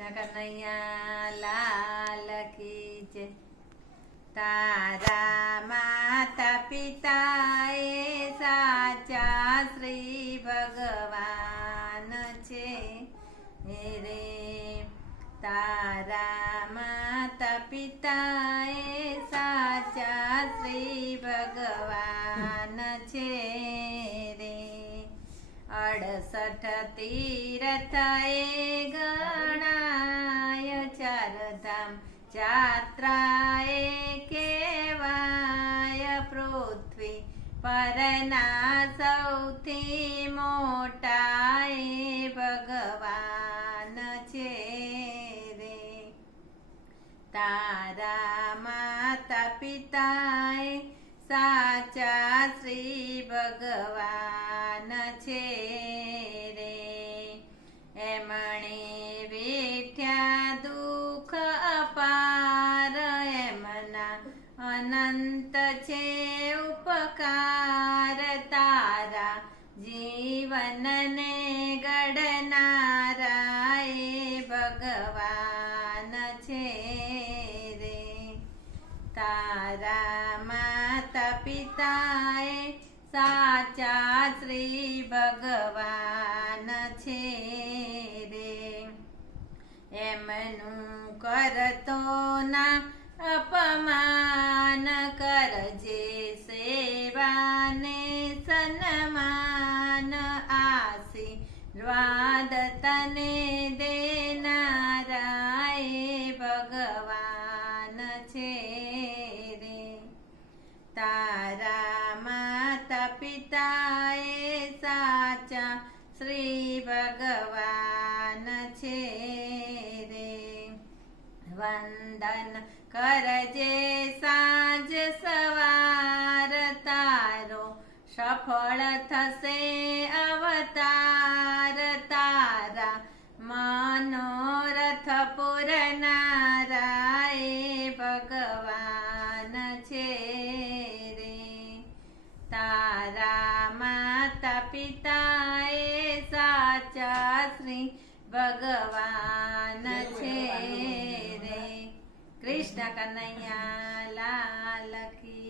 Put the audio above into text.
કૃષ્ણ કનૈયા લાલ કી જય। તારા માતા પિતા એ સાચા શ્રી ભગવાન છે રે। તારા માતા પિતા એ સાચા શ્રી ભગવાન છે રે। 68 તીરથ એ ગણાય, 4 ધામ જાત્રા એ કહેવાય। પૃથ્વી પરના સૌથી મોટા એ ભગવાન છે રે। તારા માતા પિતા એ સાચા શ્રી ભગવાન છે રે। એમણે વેઠ્યા દુઃખ અપાર, એમના અનંત છે ઉપકાર। તારા જીવનને ઘડનારા એ ભગવાન છે રે। તારા માતા પિતા એ સાચા શ્રી ભગવાન છે રે। એમનું કરતો ના અપમાન, કરજે સેવાને સન્માન। આશીર્વાદ તને દેનારા એ ભગવાન છે રે। તારા માતા પિતા એ સાચા શ્રી ભગવાન છે રે। વંદન કરજે સાંજ સવાર, તારો સફળ થશે અવતાર। તારા મનોરથ પૂરનારા એ ભગવાન છે રે। તારા માતા પિતા એ સાચા શ્રી ભગવાન છે રે। કૃષ્ણ કનૈયા લાલ કી